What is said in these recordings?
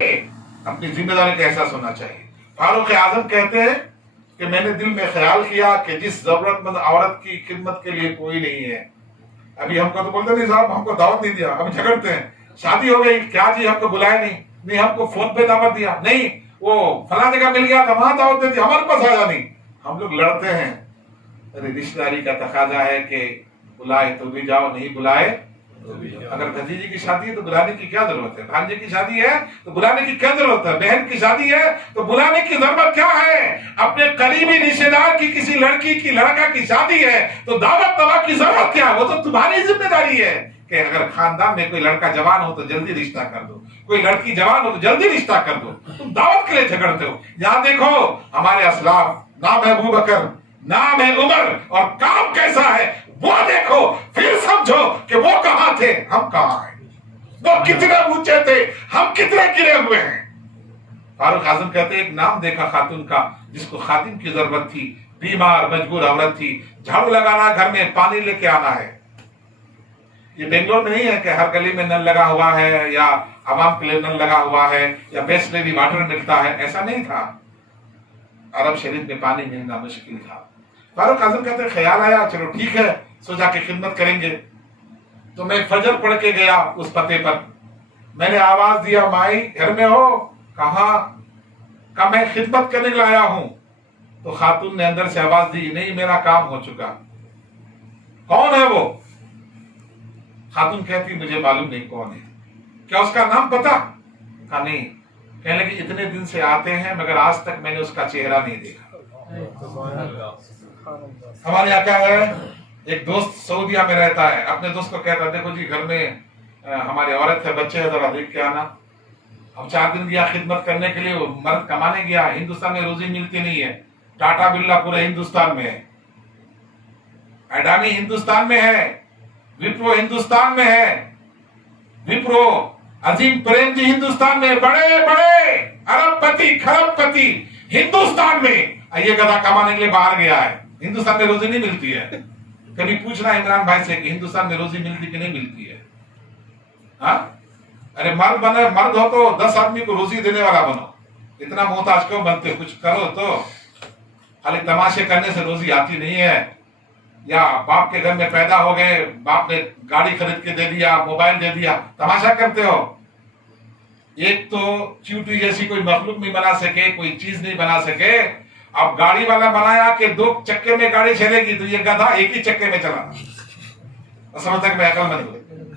اپنی ذمہ داری کا احساس ہونا چاہیے. فاروق اعظم کہتے ہیں کہ میں نے دل میں خیال کیا کہ جس ضرورت مند عورت کی خدمت کے لیے کوئی نہیں ہے. ابھی ہم کو تو بولتے نہیں صاحب ہم کو دعوت نہیں دیا, ابھی جھگڑتے ہیں. شادی ہو گئی, کیا جی ہم کو بلایا نہیں ہم کو فون پہ دعوت دیا نہیں, وہ فلاں جگہ مل گیا تھا وہاں دعوت دے دی, ہمارے پاس آیا نہیں. ہم لوگ لڑتے ہیں. رشتہ داری کا تقاضا ہے کہ بلائے تو بھی جاؤ, نہیں بلائے. اگر بھتیجی کی شادی ہے تو بلانے کی کیا ضرورت ہے, بھانجے کی شادی ہے تو بلانے کی کیا ضرورت ہے, بہن کی شادی ہے تو بلانے کی ضرورت کیا ہے. اپنے قریبی رشتے دار کی کسی لڑکی کی لڑکا کی شادی ہے تو دعوت طبع کی ضرورت کیا, وہ تو تمہاری ذمہ داری ہے کہ اگر خاندان میں کوئی لڑکا جوان ہو تو جلدی رشتہ کر دو, کوئی لڑکی جوان ہو تو جلدی رشتہ کر دو. تم دعوت کے لیے جھگڑتے ہو. یہاں دیکھو ہمارے اسلاف, نام ہے ابو بکر, نام ہے عمر, اور کام کیسا ہے وہ دیکھو, پھر سمجھو کہ وہ کہاں تھے ہم کہاں ہیں. وہ کتنے اونچے تھے ہم کتنے گرے ہوئے ہیں. فاروق اعظم کہتے ہیں ایک نام دیکھا خاتون کا جس کو خادم کی ضرورت تھی, بیمار مجبور عورت تھی, جھاڑو لگانا, گھر میں پانی لے کے آنا ہے. یہ بنگلور نہیں ہے کہ ہر گلی میں نل لگا ہوا ہے یا عوام کے لیے نل لگا ہوا ہے یا بیسلری واٹر ملتا ہے, ایسا نہیں تھا. عرب شریف میں پانی ملنا مشکل تھا. فاروق اعظم کہتے ہیں خیال آیا چلو ٹھیک ہے سوچا کہ خدمت کریں گے. تو میں فجر پڑھ کے گیا اس پتے پر, میں نے آواز دیا مائی گھر میں ہو, کہاں, کہا میں خدمت کرنے لایا ہوں. تو خاتون نے اندر سے آواز دی نہیں میرا کام ہو چکا. کون ہے وہ؟ خاتون کہتی مجھے معلوم نہیں کون ہے. کیا اس کا نام پتا؟ کہا نہیں. کہنے لگی اتنے دن سے آتے ہیں مگر آج تک میں نے اس کا چہرہ نہیں دیکھا. ہمارے یہاں کیا ہے, ایک دوست سعودیہ میں رہتا ہے, اپنے دوست کو کہتا ہے دیکھو جی گھر میں ہماری عورت ہے, بچے ہے, ذرا دیکھ کے آنا. اب 4 دن گیا خدمت کرنے کے لیے, وہ مرد کمانے گیا. ہندوستان میں روزی ملتی نہیں ہے. ٹاٹا برلا پورے ہندوستان میں ہے, اڈانی ہندوستان میں ہے, وپرو ہندوستان میں ہے, وپرو عظیم پریم جی ہندوستان میں, بڑے بڑے ارب پتی کھرب پتی ہندوستان میں. یہ گدھا کمانے کے لیے باہر گیا ہے. ہندوستان میں روزی نہیں ملتی ہے. کبھی پوچھنا عمران بھائی سے کہ ہندوستان میں روزی ملتی کہ نہیں ملتی ہے. ہاں ارے مرد بنے, مرد ہو تو 10 آدمی کو روزی دینے والا بنو. اتنا محتاج کیوں بنتے, کچھ کرو تو. خالی تماشے کرنے سے روزی آتی نہیں ہے. یا باپ کے گھر میں پیدا ہو گئے, باپ نے گاڑی خرید کے دے دیا, موبائل دے دیا, تماشا کرتے ہو. ایک تو چیوٹی جیسی کوئی مخلوق نہیں بنا سکے, کوئی چیز نہیں بنا سکے. اب گاڑی والا بنایا کہ 2 چکے میں گاڑی چلے گی, تو یہ گدھا ایک ہی چکے میں چلا. سمجھتا کہ میں عقل مند ہوں.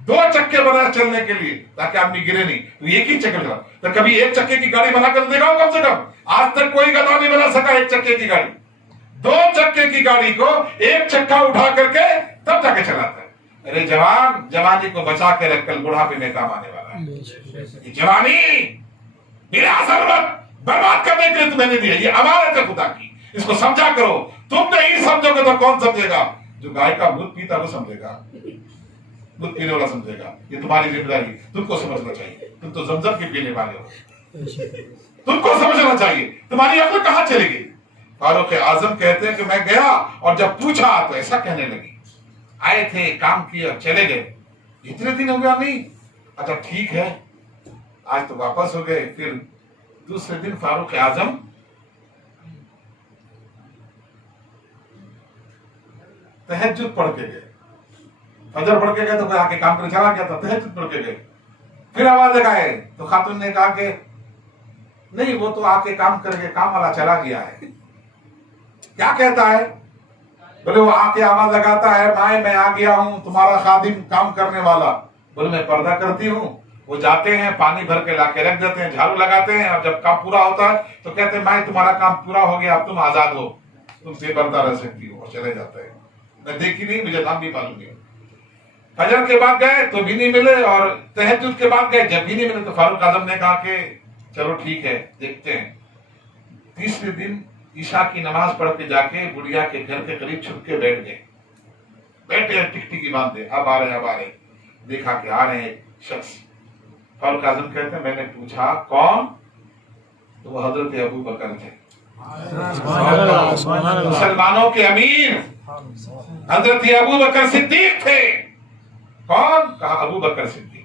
2 چکے بنا چلنے کے لیے تاکہ آدمی گرے نہیں, تو ایک ہی چکے میں چلا. تو کبھی 1 چکے کی گاڑی بنا کر دیکھا ہو کم سے کم؟ آج تک کوئی گدھا نہیں بنا سکا 1 چکے کی گاڑی. 2 چکے کی گاڑی کو 1 چکا اٹھا کر کے تب جا کے چلاتا ہے. ارے جوان, جوانی کو بچا کے رکھ, کل بڑھاپے میں کام آنے والا ہے. جوانی بلا ضرورت برباد کرنے کے لیے تمہیں نہیں دیا, یہ امانت ہے خدا کی, اس کو سمجھا کرو. تم نہیں سمجھو گے تو کون سمجھے گا؟ جو گائے کا دودھ پیتا وہ سمجھے گا, دودھ پینے والا سمجھے گا. یہ تمہاری ذمہ داری, تم کو سمجھنا چاہیے. تم تو زمزم کے پینے والے ہو, تم کو سمجھنا چاہیے. تمہاری عقل کہاں چلے گئی؟ فاروق اعظم کہتے ہیں کہ میں گیا اور جب پوچھا تو ایسا کہنے لگی, آئے تھے کام کیا چلے گئے, اتنے دن ہو گیا. نہیں, اچھا ٹھیک ہے آج تو واپس ہو گئے. پھر دوسرے دن فاروق اعظم تہجد پڑھ کے گئے. فجر پڑھ کے گئے تو کوئی آ کے کام کرنے چلا گیا تھا, تہجد پڑھ کے گئے. پھر آواز لگائے تو خاتون نے کہا کہ نہیں وہ تو آ کے کام کر کے کام والا چلا گیا ہے. کیا کہتا ہے؟ بولے وہ آ کے آواز لگاتا ہے مائیں میں آ گیا ہوں تمہارا خادم کام کرنے والا. بولے میں پردہ کرتی ہوں. وہ جاتے ہیں پانی بھر کے لا کے رکھ دیتے ہیں, جھاڑو لگاتے ہیں, اور جب کام پورا ہوتا ہے تو کہتے ہیں مائیں تمہارا کام پورا ہو گیا, اب تم آزاد ہو, تم بے پردہ رہ سکتی ہو, اور چلے جاتے ہیں. میں دیکھی نہیں, مجھے نام بھی معلوم نہیں. فجر کے بعد گئے تو بھی نہیں ملے, اور تہجد کے بعد گئے جب بھی نہیں ملے تو فاروق اعظم نے کہا کہ چلو ٹھیک ہے دیکھتے ہیں. تیسرے دن عشاء کی نماز پڑھ کے جا کے گڑیا کے گھر کے قریب چھپ کے بیٹھ گئے. بیٹھے ٹکٹکی باندھے, اب آ رہے. دیکھا کہ آ رہے ہیں شخص. فاروق اعظم کہتے ہیں میں نے پوچھا کون؟ تو وہ حضرت ابو بکر تھے, مسلمانوں کے امیر حضرت ابو بکر صدیق تھے. کون؟ کہا ابو بکر صدیق.